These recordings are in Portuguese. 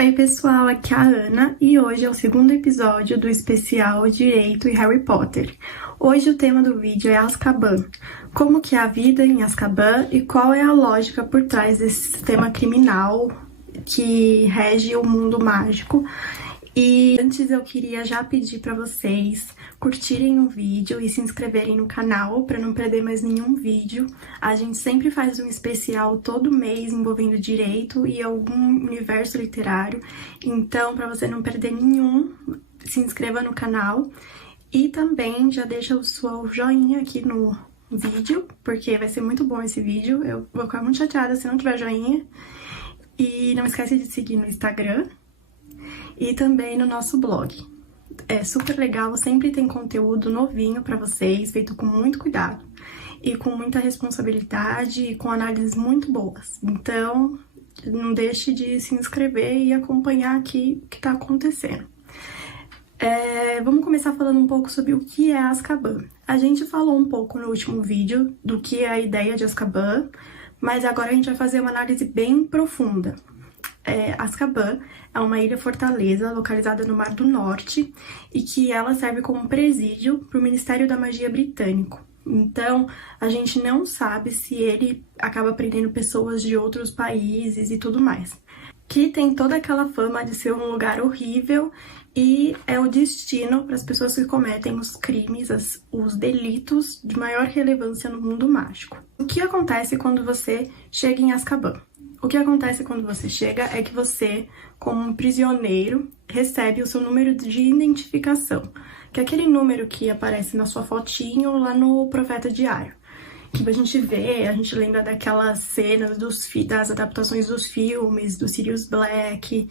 Oi pessoal, aqui é a Ana e hoje é o segundo episódio do especial Direito e Harry Potter. Hoje o tema do vídeo é Azkaban. Como que é a vida em Azkaban e qual é a lógica por trás desse sistema criminal que rege o mundo mágico. E antes eu queria já pedir para vocês curtirem o vídeo e se inscreverem no canal para não perder mais nenhum vídeo. A gente sempre faz um especial todo mês envolvendo direito e algum universo literário. Então, para você não perder nenhum, se inscreva no canal. E também já deixa o seu joinha aqui no vídeo, porque vai ser muito bom esse vídeo. Eu vou ficar muito chateada se não tiver joinha. E não esquece de seguir no Instagram e também no nosso blog. É super legal, sempre tem conteúdo novinho pra vocês, feito com muito cuidado e com muita responsabilidade e com análises muito boas. Então, não deixe de se inscrever e acompanhar aqui o que tá acontecendo. Vamos começar falando um pouco sobre o que é Azkaban. A gente falou um pouco no último vídeo do que é a ideia de Azkaban, mas agora a gente vai fazer uma análise bem profunda. Azkaban é uma ilha-fortaleza localizada no Mar do Norte e que ela serve como presídio para o Ministério da Magia britânico. Então, a gente não sabe se ele acaba prendendo pessoas de outros países e tudo mais. Que tem toda aquela fama de ser um lugar horrível e é o destino para as pessoas que cometem os crimes, os delitos de maior relevância no mundo mágico. O que acontece quando você chega em Azkaban? O que acontece quando você chega é que você, como um prisioneiro, recebe o seu número de identificação, que é aquele número que aparece na sua fotinho lá no Profeta Diário. Que a gente vê, a gente lembra daquelas cenas das adaptações dos filmes, do Sirius Black.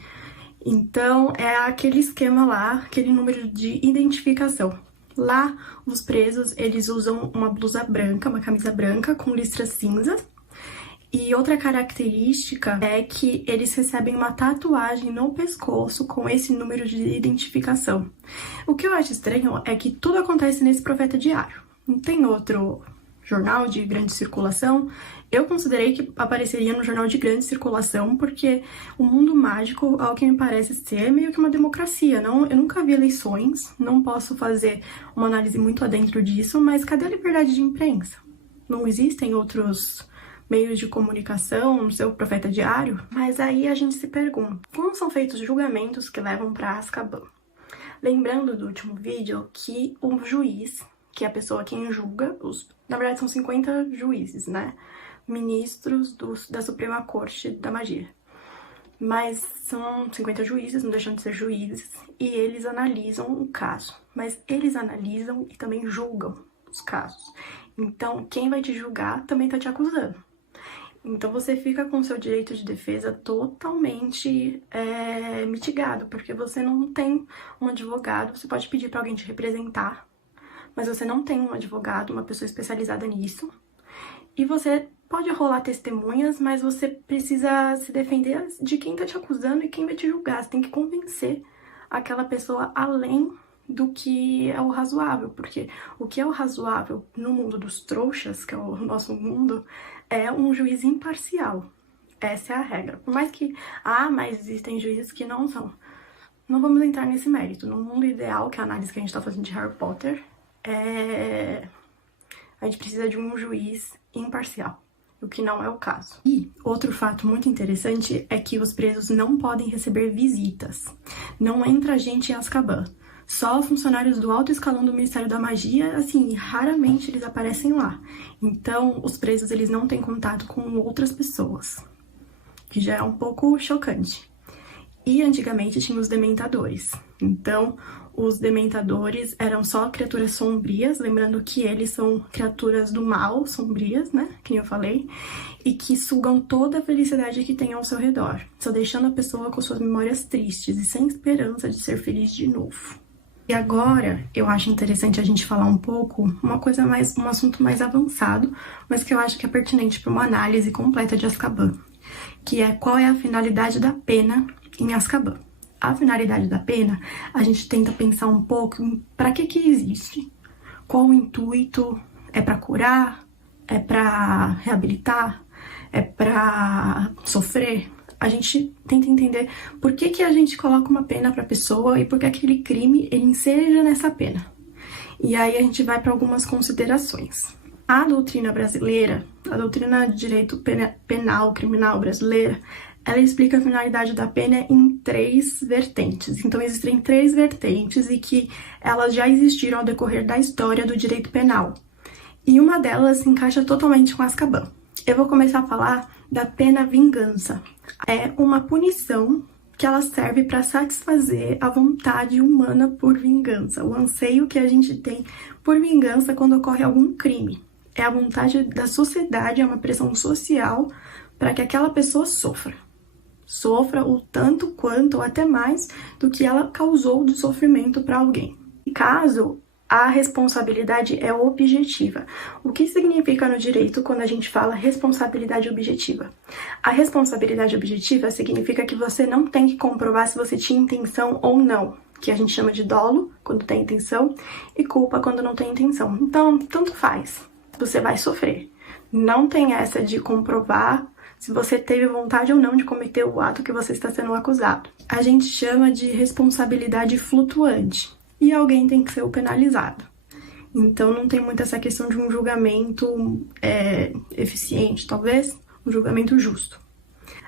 Então, é aquele esquema lá, aquele número de identificação. Lá, os presos, eles usam uma blusa branca, uma camisa branca com listras cinzas. E outra característica é que eles recebem uma tatuagem no pescoço com esse número de identificação. O que eu acho estranho é que tudo acontece nesse Profeta Diário. Não tem outro jornal de grande circulação. Eu considerei que apareceria no jornal de grande circulação porque o mundo mágico, ao que me parece ser, é meio que uma democracia. Não, eu nunca vi eleições, não posso fazer uma análise muito adentro disso, mas cadê a liberdade de imprensa? Não existem outros meios de comunicação no seu Profeta Diário? Mas aí a gente se pergunta, como são feitos os julgamentos que levam para Azkaban? Lembrando do último vídeo que o juiz, que é a pessoa quem julga, na verdade são 50 juízes, né? Ministros da Suprema Corte da Magia. Mas são 50 juízes, não deixam de ser juízes, e eles analisam o caso. Mas eles analisam e também julgam os casos. Então, quem vai te julgar também tá te acusando. Então você fica com o seu direito de defesa totalmente mitigado, porque você não tem um advogado, você pode pedir para alguém te representar, mas você não tem um advogado, uma pessoa especializada nisso, e você pode rolar testemunhas, mas você precisa se defender de quem tá te acusando e quem vai te julgar. Você tem que convencer aquela pessoa além do que é o razoável, porque o que é o razoável no mundo dos trouxas, que é o nosso mundo, é um juiz imparcial. Essa é a regra. Por mais que, mas existem juízes que não são. Não vamos entrar nesse mérito. No mundo ideal, que é a análise que a gente tá fazendo de Harry Potter, a gente precisa de um juiz imparcial, o que não é o caso. E outro fato muito interessante é que os presos não podem receber visitas. Não entra gente em Azkaban. Só funcionários do alto escalão do Ministério da Magia, assim, raramente eles aparecem lá. Então, os presos, eles não têm contato com outras pessoas, que já é um pouco chocante. E antigamente tinha os dementadores. Então, os dementadores eram só criaturas sombrias, lembrando que eles são criaturas do mal, sombrias, né, que eu falei, e que sugam toda a felicidade que tem ao seu redor, só deixando a pessoa com suas memórias tristes e sem esperança de ser feliz de novo. E agora, eu acho interessante a gente falar um pouco, um assunto mais avançado, mas que eu acho que é pertinente para uma análise completa de Azkaban, que é qual é a finalidade da pena em Azkaban. A finalidade da pena, a gente tenta pensar um pouco em para que existe, qual o intuito, é para curar, é para reabilitar, é para sofrer. a gente tenta entender por que a gente coloca uma pena para a pessoa e por que aquele crime ele enseja nessa pena. E aí a gente vai para algumas considerações. A doutrina brasileira, a doutrina de direito penal, criminal brasileira, ela explica a finalidade da pena em 3 vertentes. Então, existem 3 vertentes e que elas já existiram ao decorrer da história do direito penal. E uma delas se encaixa totalmente com Azkaban. Eu vou começar a falar da pena vingança. É uma punição que ela serve para satisfazer a vontade humana por vingança, o anseio que a gente tem por vingança quando ocorre algum crime. É a vontade da sociedade, é uma pressão social para que aquela pessoa sofra. Sofra o tanto quanto ou até mais do que ela causou de sofrimento para alguém. Caso a responsabilidade é objetiva. O que significa no direito quando a gente fala responsabilidade objetiva? A responsabilidade objetiva significa que você não tem que comprovar se você tinha intenção ou não, que a gente chama de dolo quando tem intenção e culpa quando não tem intenção. Então, tanto faz, você vai sofrer. Não tem essa de comprovar se você teve vontade ou não de cometer o ato que você está sendo acusado. A gente chama de responsabilidade flutuante. E alguém tem que ser o penalizado. Então não tem muito essa questão de um julgamento eficiente, talvez, um julgamento justo.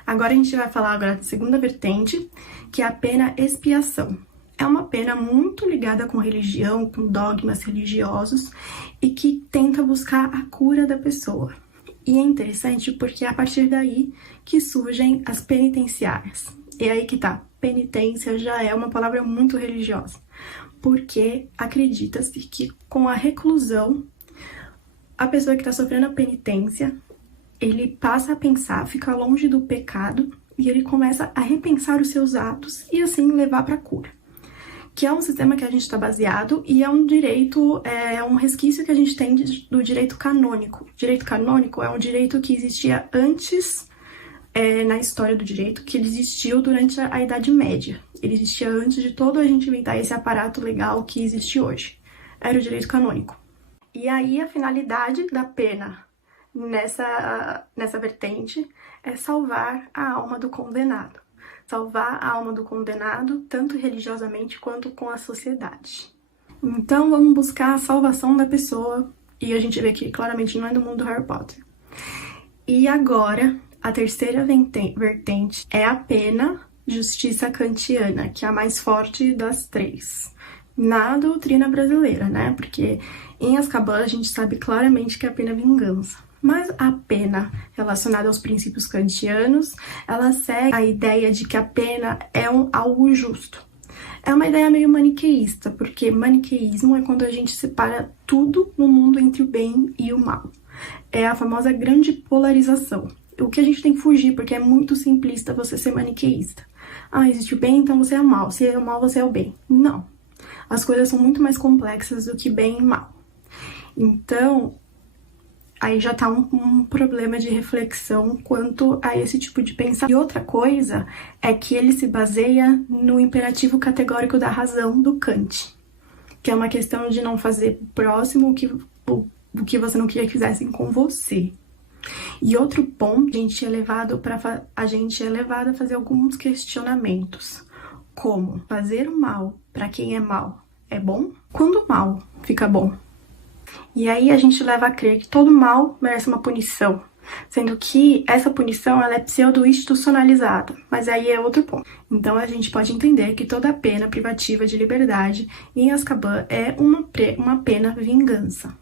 Agora a gente vai falar agora da segunda vertente, que é a pena expiação. É uma pena muito ligada com religião, com dogmas religiosos e que tenta buscar a cura da pessoa. E é interessante porque é a partir daí que surgem as penitenciárias. E aí que tá, penitência já é uma palavra muito religiosa. Porque acredita-se que com a reclusão, a pessoa que está sofrendo a penitência, ele passa a pensar, fica longe do pecado e ele começa a repensar os seus atos e assim levar para a cura. Que é um sistema que a gente está baseado e é um direito, é um resquício que a gente tem do direito canônico. O direito canônico é um direito que existia antes na história do direito, que ele existiu durante a Idade Média. Ele existia antes de todo a gente inventar esse aparato legal que existe hoje. Era o direito canônico. E aí a finalidade da pena nessa vertente é salvar a alma do condenado. Salvar a alma do condenado, tanto religiosamente quanto com a sociedade. Então vamos buscar a salvação da pessoa, e a gente vê que claramente não é do mundo do Harry Potter. E agora, a terceira vertente é a pena justiça kantiana, que é a mais forte das 3. Na doutrina brasileira, né? Porque em Azkaban a gente sabe claramente que é a pena vingança. Mas a pena relacionada aos princípios kantianos, ela segue a ideia de que a pena é algo justo. É uma ideia meio maniqueísta, porque maniqueísmo é quando a gente separa tudo no mundo entre o bem e o mal. É a famosa grande polarização. O que a gente tem que fugir, porque é muito simplista você ser maniqueísta. Ah, existe o bem, então você é o mal. Se é o mal, você é o bem. Não. As coisas são muito mais complexas do que bem e mal. Então, aí já tá um problema de reflexão quanto a esse tipo de pensamento. E outra coisa é que ele se baseia no imperativo categórico da razão do Kant, que é uma questão de não fazer pro próximo o que você não queria que fizessem com você. E outro ponto, a gente é levado a fazer alguns questionamentos, como fazer o mal para quem é mal é bom? Quando o mal fica bom? E aí a gente leva a crer que todo mal merece uma punição, sendo que essa punição ela é pseudo-institucionalizada, mas aí é outro ponto. Então a gente pode entender que toda pena privativa de liberdade em Azkaban é uma pena vingança,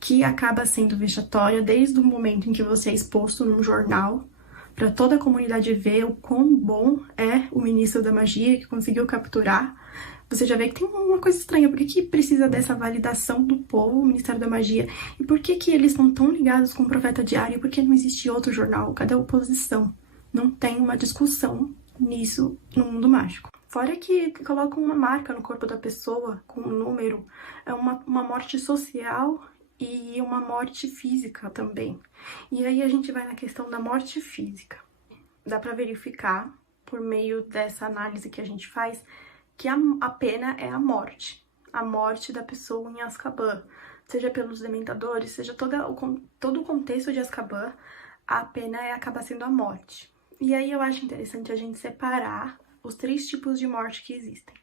que acaba sendo vexatória desde o momento em que você é exposto num jornal para toda a comunidade ver o quão bom é o ministro da magia que conseguiu capturar. Você já vê que tem uma coisa estranha. Por que precisa dessa validação do povo, o Ministério da Magia? E por que eles estão tão ligados com o Profeta Diário? Por que não existe outro jornal? Cadê a oposição? Não tem uma discussão nisso no mundo mágico. Fora que colocam uma marca no corpo da pessoa com um número. É uma morte social e uma morte física também. E aí a gente vai na questão da morte física. Dá pra verificar, por meio dessa análise que a gente faz, que a pena é a morte da pessoa em Azkaban. Seja pelos dementadores, seja todo o contexto de Azkaban, a pena acaba sendo a morte. E aí eu acho interessante a gente separar os 3 tipos de morte que existem.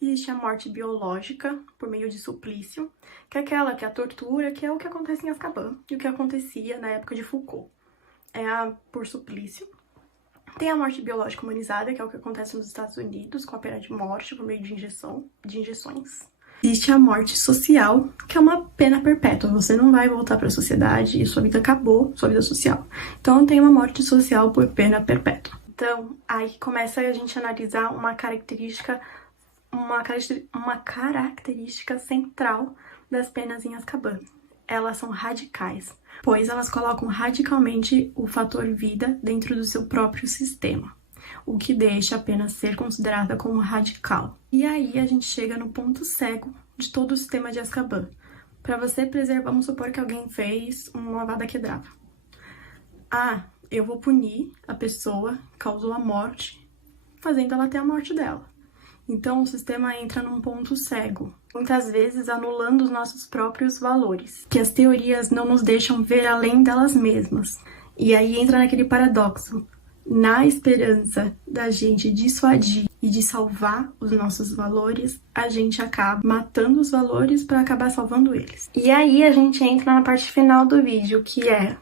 Existe a morte biológica, por meio de suplício, que é aquela que é a tortura, que é o que acontece em Azkaban, e o que acontecia na época de Foucault. É a por suplício. Tem a morte biológica humanizada, que é o que acontece nos Estados Unidos, com a pena de morte por meio de injeções. Existe a morte social, que é uma pena perpétua. Você não vai voltar para a sociedade e sua vida acabou, sua vida social. Então tem uma morte social por pena perpétua. Então, aí começa a gente analisar uma característica central das penas em Azkaban. Elas são radicais, pois elas colocam radicalmente o fator vida dentro do seu próprio sistema, o que deixa a pena ser considerada como radical. E aí a gente chega no ponto cego de todo o sistema de Azkaban. Para você preservar, vamos supor que alguém fez uma Avada Kedavra. Ah, eu vou punir a pessoa que causou a morte, fazendo ela ter a morte dela. Então, o sistema entra num ponto cego, muitas vezes anulando os nossos próprios valores, que as teorias não nos deixam ver além delas mesmas. E aí entra naquele paradoxo. Na esperança da gente dissuadir e de salvar os nossos valores, a gente acaba matando os valores para acabar salvando eles. E aí a gente entra na parte final do vídeo, que é...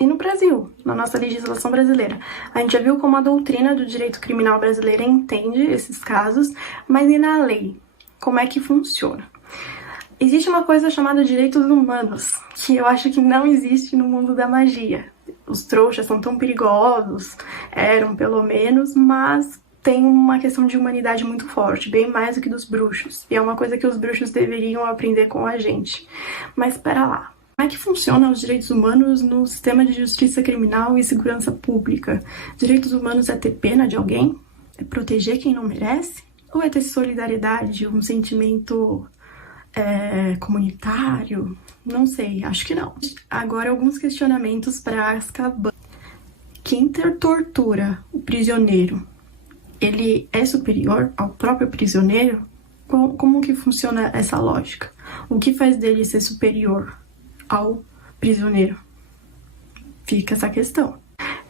E no Brasil, na nossa legislação brasileira, a gente já viu como a doutrina do direito criminal brasileiro entende esses casos, mas e na lei? Como é que funciona? Existe uma coisa chamada direitos humanos, que eu acho que não existe no mundo da magia. Os trouxas são tão perigosos, eram pelo menos, mas tem uma questão de humanidade muito forte, bem mais do que dos bruxos. E é uma coisa que os bruxos deveriam aprender com a gente. Mas espera lá. Como é que funcionam os direitos humanos no sistema de justiça criminal e segurança pública? Direitos humanos é ter pena de alguém? É proteger quem não merece? Ou é ter solidariedade, um sentimento comunitário? Não sei, acho que não. Agora, alguns questionamentos para Azkaban. Quem tortura o prisioneiro, ele é superior ao próprio prisioneiro? Como que funciona essa lógica? O que faz dele ser superior ao prisioneiro? Fica essa questão.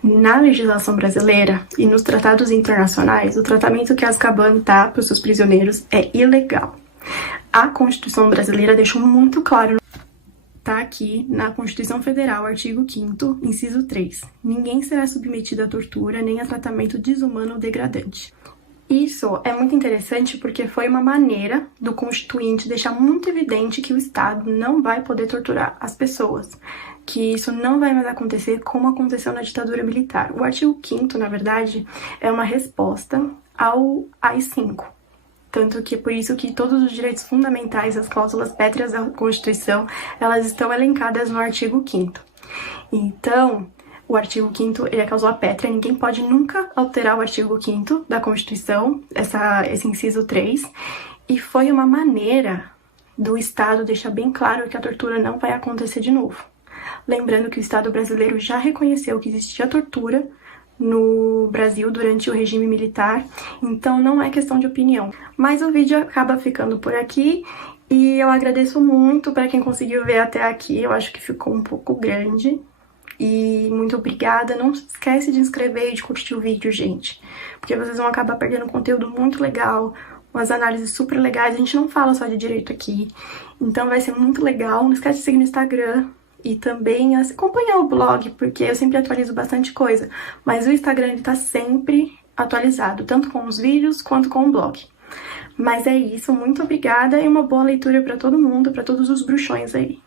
Na legislação brasileira e nos tratados internacionais, o tratamento que Azkaban dá para os seus prisioneiros é ilegal. A Constituição brasileira deixou muito claro, tá aqui na Constituição Federal, artigo 5º, inciso 3. Ninguém será submetido à tortura nem a tratamento desumano ou degradante. Isso é muito interessante porque foi uma maneira do Constituinte deixar muito evidente que o Estado não vai poder torturar as pessoas, que isso não vai mais acontecer como aconteceu na ditadura militar. O artigo 5º, na verdade, é uma resposta ao AI-5. Tanto que é por isso que todos os direitos fundamentais, as cláusulas pétreas da Constituição, elas estão elencadas no artigo 5º. Então, o artigo 5º, ele é cláusula pétrea, ninguém pode nunca alterar o artigo 5º da Constituição, esse inciso 3, e foi uma maneira do Estado deixar bem claro que a tortura não vai acontecer de novo. Lembrando que o Estado brasileiro já reconheceu que existia tortura no Brasil durante o regime militar, então não é questão de opinião. Mas o vídeo acaba ficando por aqui e eu agradeço muito para quem conseguiu ver até aqui, eu acho que ficou um pouco grande. E muito obrigada, não se esquece de inscrever e de curtir o vídeo, gente, porque vocês vão acabar perdendo conteúdo muito legal, umas análises super legais, a gente não fala só de direito aqui, então vai ser muito legal. Não esquece de seguir no Instagram e também acompanhar o blog, porque eu sempre atualizo bastante coisa, mas o Instagram ele tá sempre atualizado, tanto com os vídeos quanto com o blog. Mas é isso, muito obrigada e uma boa leitura para todo mundo, para todos os bruxões aí.